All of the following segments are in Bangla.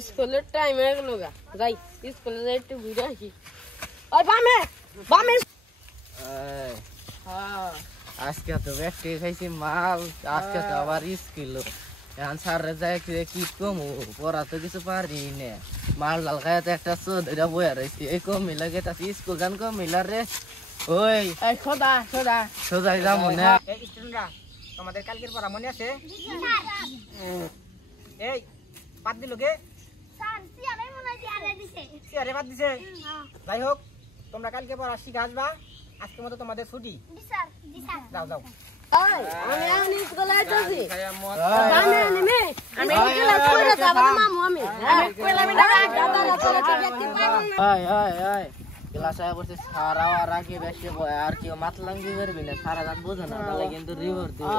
স্কুলের টাইম হয়ে গেল গা যাই স্কুলে যাই একটু ঘুরে আসি ওই বামে বামে আজকে তো ব্যক্তি খাইছি মাল আজকে তো আবার স্কুল এখন স্যারে যাই কি কমু পড়া তো কিছু পারি না মাল ডাল খাই তো একটা চোদ্দা বইয়া রয়েছি এই কম মিলা গেছে স্কুল গান কম মিলা রে ওই সোজা সোজা সোজাই যাবো না স্টুডেন্টরা তোমাদের কালকের পড়া মনে আছে? এই বাদ দিল কে? সিয়ারে বাদ দিছে। যাই হোক তোমরা কালকে পড়া শিখে আসবা, আজকের মতো তোমাদের ছুটি। যাও যাও। আমি স্কুলে যাচ্ছি বামে নেমে আমি ক্লাস করে যাব মামু আমি কইলাম না দাদা চলে দেখতে পারি ওই ক্লাসে বসে সারা আর আগে বেশি আর কেউ মাতলাম কি করবি না সারা রাত বোঝো না তাহলে কিন্তু রিভার দিবে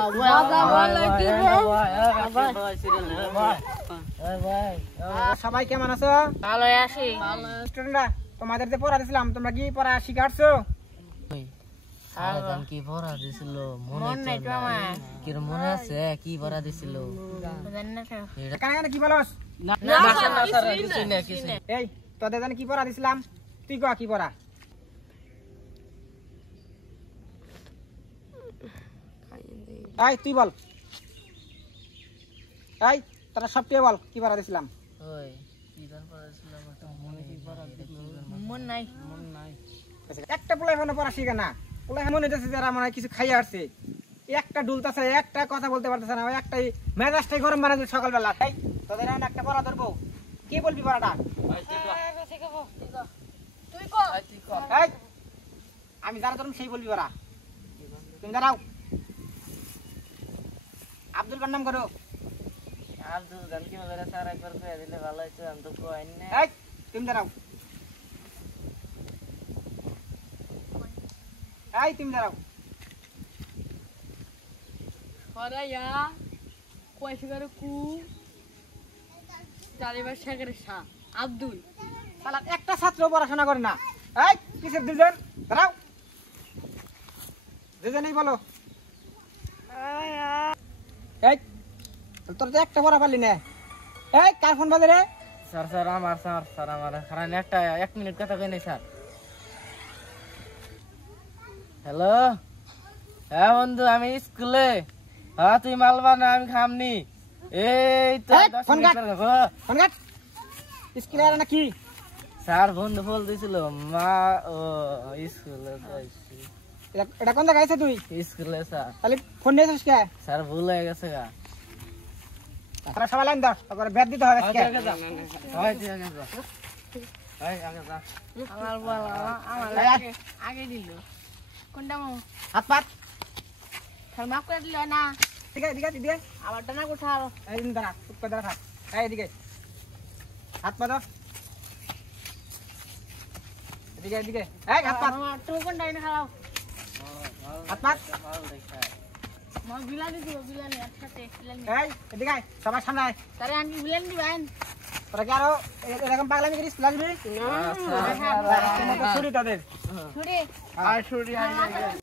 সবাই কেমন আছো? ভালো আছি স্টুডেন্টরা তোমাদের যে পড়া দিছিলাম তোমরা কি পড়া শিখাচ্ছো? সারাদিন কি পড়া দিছিল মনে নাই তো আমার কি মনে আছে কি পড়া দিছিল কানে কি বলস? না স্যার কিছু না কিছু এই তোদের জানি কি পড়া দিছিলাম, তুই কো কি পড়া? এই তুই বল, এই তোরা সবটি বল কি পড়া দিছিলাম? ওই কি জান পড়া দিছিলাম তো মনে কি পড়া দিছিল মন নাই একটা পোলাই ফোনে পড়া শিখে না, পোলাই মনে হইতেছে যারা মনে হয় কিছু খাইয়া আসছে, একটা ডুলতাছে একটা কথা বলতে পারতেছে না, ওই একটাই মেজাজটাই গরম বানাচ্ছে সকালবেলা। তাই তোদের এখন একটা পড়া ধরবো, কি বলবি পড়াটা? তুই কো এই আমি যারা ধরুন সেই বলবি পড়া, তুমি দাঁড়াও। আব্দুল কার নাম করো। আব্দুল গান কি মজা স্যার একবার কইয়া দিলে ভালো হইতো আমি তো কই না এই তুমি দাঁড়াও, এই তুমি দাঁড়াও। পড়ায়া কয়সে করে কু চালিবার শেখরে শাহ আব্দুল শালা একটা ছাত্র পড়াশোনা করে না। এই কিসের দুজন দাঁড়াও, দুজনেই বলো। এই তোর তো একটা পড়া পারলি না, এই কার ফোন বাজে রে? স্যার স্যার আমার স্যার স্যার আমার খারান একটা 1 মিনিট কথা কই নাই স্যার। হ্যালো হ্যাঁ বন্ধু আমি স্কুলে, হ্যাঁ তুই মালবা না আমি খামনি এই তো 10 ফোন মিনিট কাট। পরে দেখো। ফোন কাট, স্কুলে আর নাকি? স্যার বন্ধু বল দিছিল মা ও স্কুলে যাইছি এটা কোন জায়গায় আছে তুই? স্কুলে স্যার তাহলে ফোন নিয়েছিস কে? স্যার ভুল হয়ে গেছে গা। তোরা সবাই লাইন ধর, তারপরে বেদ দিতে হবে আজকে। হয় তুই আগে যা হয় আগে যা আমার বল আমার আগে দিল কোনটা মো হাত পাত ফের মাফ করে দিল না ঠিক আছে, ঠিক আছে, দিকে আবার টানা কোঠাল এই দিন দাঁড়া, চুপ করে দাঁড়া থাক। এই এদিকে হাত পা দাও, এদিকে এদিকে, এই হাত পা, তুই কোনটা এনে খাও হাত পা, ভালো দেখা মা বিলানি দিব বিলানি একসাথে বিলানি এই এদিকে আয়, সবার সামনে আয়। তারে আনকি বিলানি দিবেন তোরা কি আরো এরকম পাগলামি করিস লাগবে? না ছুরি তাদের ছুরি আর ছুটি আগে